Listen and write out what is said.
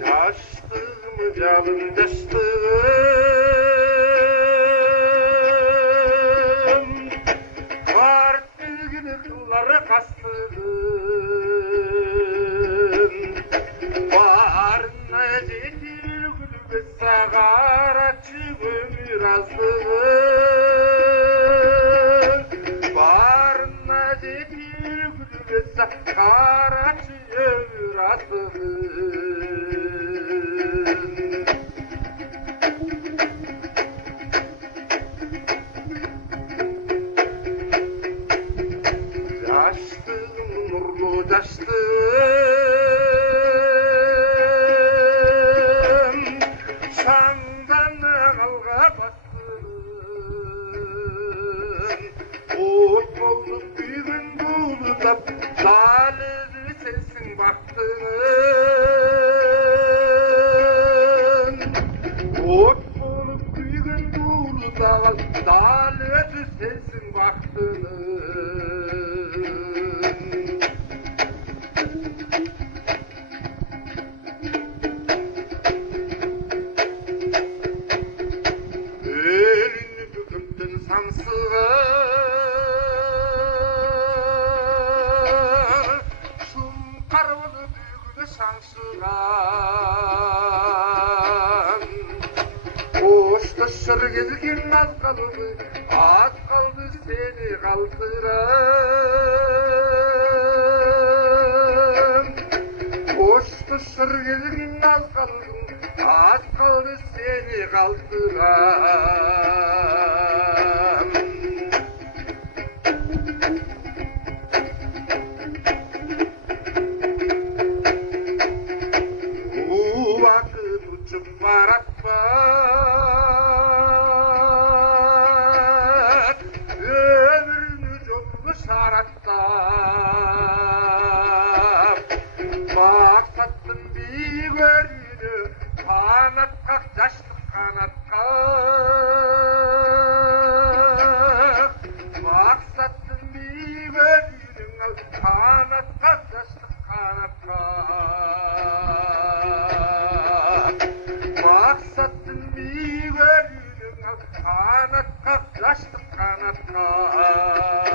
Жаштығым жалын жаштығым бар білгіні қылары қастығым барына жетер күлгі сағаратшы өмір аздығым барына жетер күлгі сағаратшы өмір аздығым Жаштығым нұрлы жаштығым шаңдан алға бастым от болып күйген дуылдап даледі сенсің бақтың от болып күйген дуылдап даледі сенсің бақтың самсыға шум қаруды бүгіні шаңшыған қоштасыр келген аз қалды сені қалтырам қоштасыр келген аз қалды сені қалтырам уақыт ұшып баратпақ өміріні жолы шараттап мақсаттың биік өріні қанат қақ жаштық қанат қақ мақсаттың биік өрінің қанат қақ жаштық қанат қақ мақсаттың биік өрінің қанат қақ жаштық қанат қақ